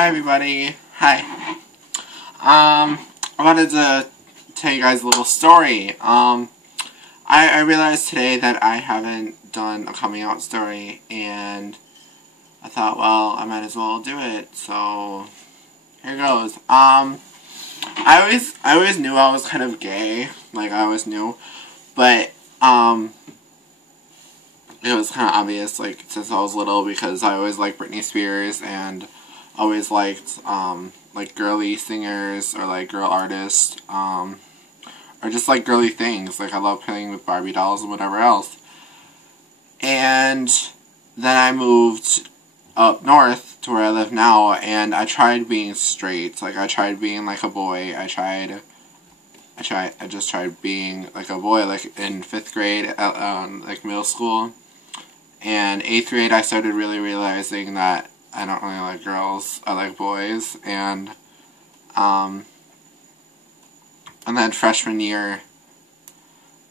Hi everybody. Hi. I wanted to tell you guys a little story. I realized today that I haven't done a coming out story, and I thought, well, I might as well do it. So here goes. I always knew I was kind of gay. Like, I always knew, but it was kind of obvious, like, since I was little, because I always liked Britney Spears and always liked, like, girly singers or, like, girl artists, or just, like, girly things. Like, I love playing with Barbie dolls and whatever else. And then I moved up north to where I live now, and I tried being straight. Like, I tried being, like, a boy. I just tried being, like, a boy, like, in 5th grade, like, middle school. And 8th grade, I started really realizing that I don't really like girls, I like boys, and then freshman year,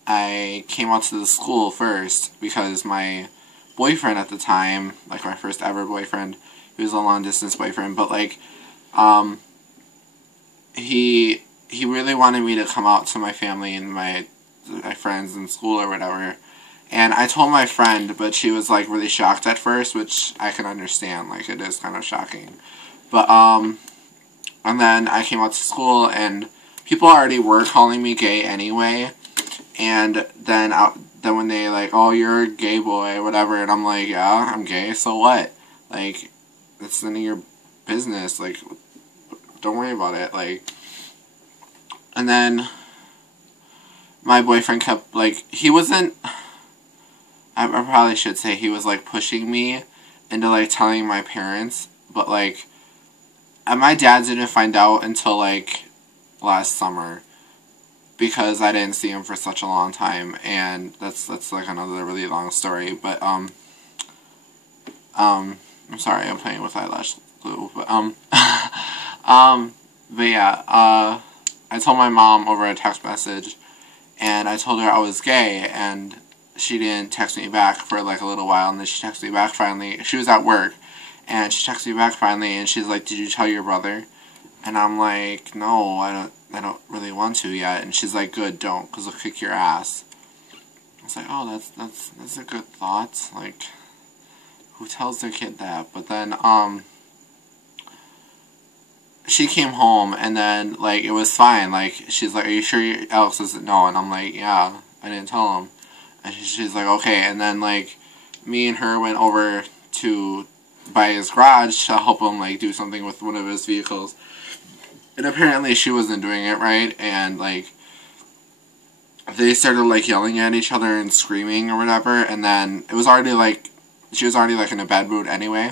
I came out to the school first, because my boyfriend at the time, like my first ever boyfriend, he was a long distance boyfriend, but like, he really wanted me to come out to my family and my friends in school or whatever. And I told my friend, but she was, like, really shocked at first, which I can understand. Like, it is kind of shocking. But, and then I came out to school, and people already were calling me gay anyway. And then when they, like, oh, you're a gay boy, whatever, and I'm like, yeah, I'm gay, so what? Like, it's none of your business. Like, don't worry about it. Like, and then my boyfriend kept, like, he wasn't... I probably should say he was, like, pushing me into, like, telling my parents, but, like, my dad didn't find out until, like, last summer, because I didn't see him for such a long time, and that's, like, another really long story, but, I'm sorry, I'm playing with eyelash glue, but, but yeah, I told my mom over a text message, and I told her I was gay, and she didn't text me back for, like, a little while, and then she texted me back finally. She was at work, and she texted me back finally, and she's like, did you tell your brother? And I'm like, no, I don't really want to yet. And she's like, good, don't, because he'll kick your ass. I was like, oh, that's a good thought. Like, who tells their kid that? But then, she came home, and then, like, it was fine. Like, she's like, are you sure Alex doesn't know? And I'm like, yeah, I didn't tell him. And she's like, okay. And then, like, me and her went over by his garage to help him, like, do something with one of his vehicles. And apparently she wasn't doing it right. And, like, they started, like, yelling at each other and screaming or whatever. And then it was already, like, she was already, like, in a bad mood anyway.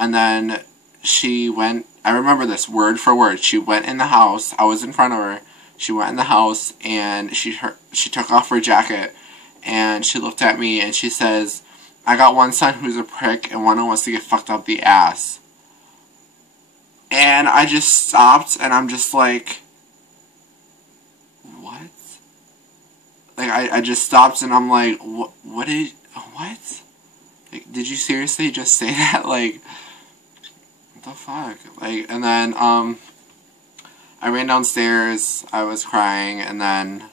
And then she went, I remember this word for word. She went in the house. I was in front of her. She went in the house, and she took off her jacket. And she looked at me, and she says, I got one son who's a prick, and one who wants to get fucked up the ass. And I just stopped, and I'm just like, what? Like, I just stopped, and I'm like, what? Like, did you seriously just say that? Like, what the fuck? Like, and then, I ran downstairs, I was crying, and then,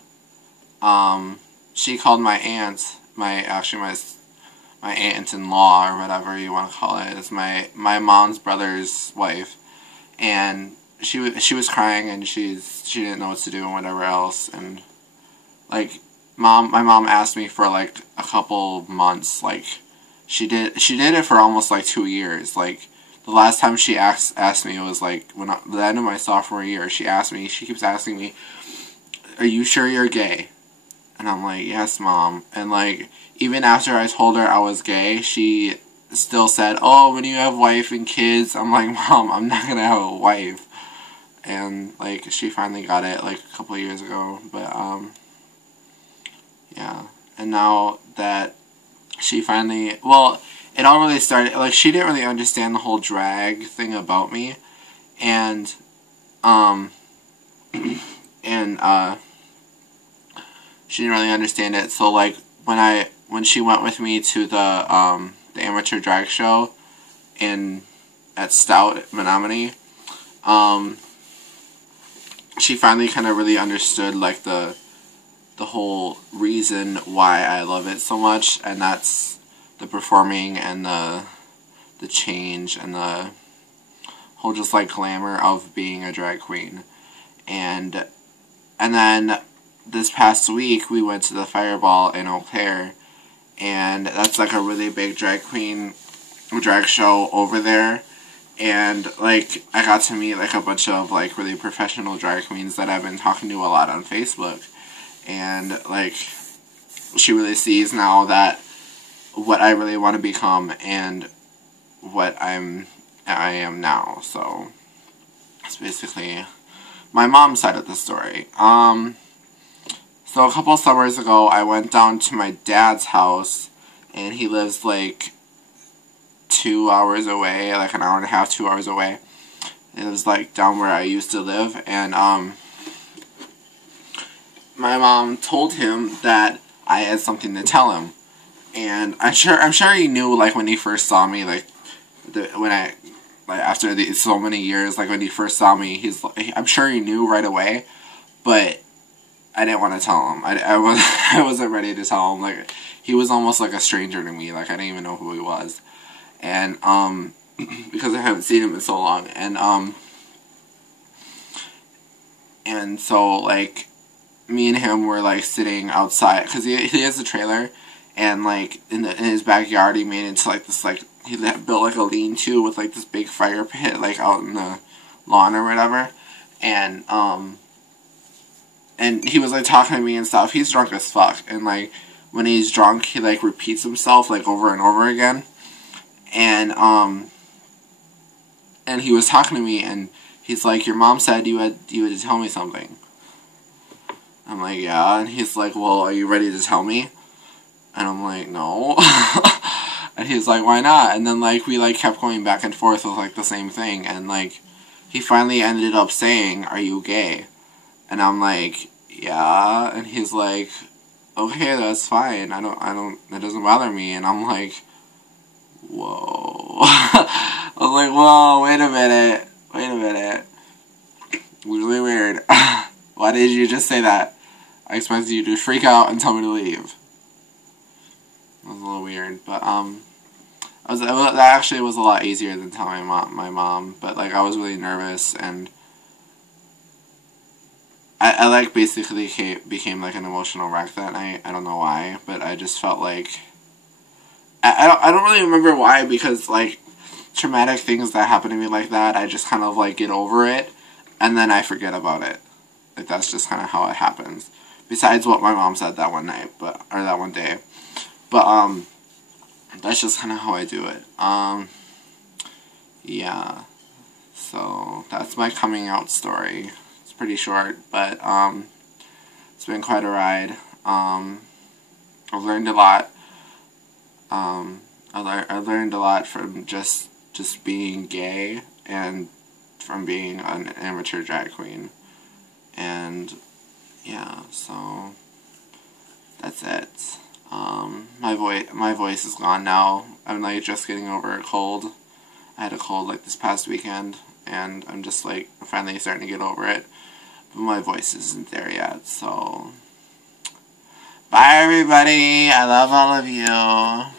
she called my aunt, my aunt-in-law, or whatever you want to call it. It's my mom's brother's wife, and she was crying, and she didn't know what to do and whatever else, and, like, my mom asked me for, like, a couple months. Like, she did it for almost, like, 2 years. Like, the last time she asked me, it was, like, the end of my sophomore year. She keeps asking me, are you sure you're gay? And I'm like, yes, Mom. And, like, even after I told her I was gay, she still said, oh, when you have wife and kids. I'm like, Mom, I'm not gonna have a wife. And, like, she finally got it, like, a couple of years ago. But, yeah. And now that she finally, well, it all really started, like, she didn't really understand the whole drag thing about me. And, she didn't really understand it, so, like, when she went with me to the amateur drag show in at Stout at Menominee, she finally kind of really understood, like, the whole reason why I love it so much, and that's the performing and the change and the whole just, like, glamour of being a drag queen. And then this past week we went to the Fireball in Eau Claire, and that's, like, a really big drag show over there. And, like, I got to meet, like, a bunch of, like, really professional drag queens that I've been talking to a lot on Facebook. And, like, she really sees now that what I really want to become and what I am now. So, it's basically my mom's side of the story. So a couple summers ago, I went down to my dad's house, and he lives, like, 2 hours away, like an hour and a half, 2 hours away. It was, like, down where I used to live, and, my mom told him that I had something to tell him. And I'm sure he knew, like, when he first saw me, like, after so many years, like, when he first saw me, I'm sure he knew right away, but I didn't want to tell him. I wasn't ready to tell him. Like, he was almost like a stranger to me. Like, I didn't even know who he was. And, because I haven't seen him in so long. And so, like, me and him were, like, sitting outside, because he has a trailer, and, like, in his backyard, he made it into, like, this, like, he built, like, a lean-to with, like, this big fire pit, like, out in the lawn or whatever. And he was, like, talking to me and stuff. He's drunk as fuck, and, like, when he's drunk, he, like, repeats himself, like, over and over again. And he was talking to me, and he's like, your mom said you had to tell me something. I'm like, yeah. And he's like, well, are you ready to tell me? And I'm like, no. And he's like, why not? And then, like, we, like, kept going back and forth with, like, the same thing. And, like, he finally ended up saying, are you gay? And I'm like, yeah. And he's like, okay, that's fine. It doesn't bother me. And I'm like, whoa. I was like, whoa, wait a minute. Really weird. Why did you just say that? I expected you to freak out and tell me to leave. It was a little weird, but, that actually was a lot easier than telling my mom, but, like, I was really nervous, and I like, basically became, like, an emotional wreck that night. I don't know why, but I just felt like, I don't really remember why, because, like, traumatic things that happen to me like that, I just kind of, like, get over it, and then I forget about it. Like, that's just kind of how it happens. Besides what my mom said that one night, or that one day. But, that's just kind of how I do it. Yeah. So, that's my coming out story. It's pretty short, but, it's been quite a ride. I've learned a lot. I learned a lot from just being gay, and from being an amateur drag queen. And, yeah, so, that's it. My voice is gone now. I'm, like, just getting over a cold. I had a cold, like, this past weekend, and I'm just, like, finally starting to get over it. But my voice isn't there yet, so. Bye, everybody. I love all of you.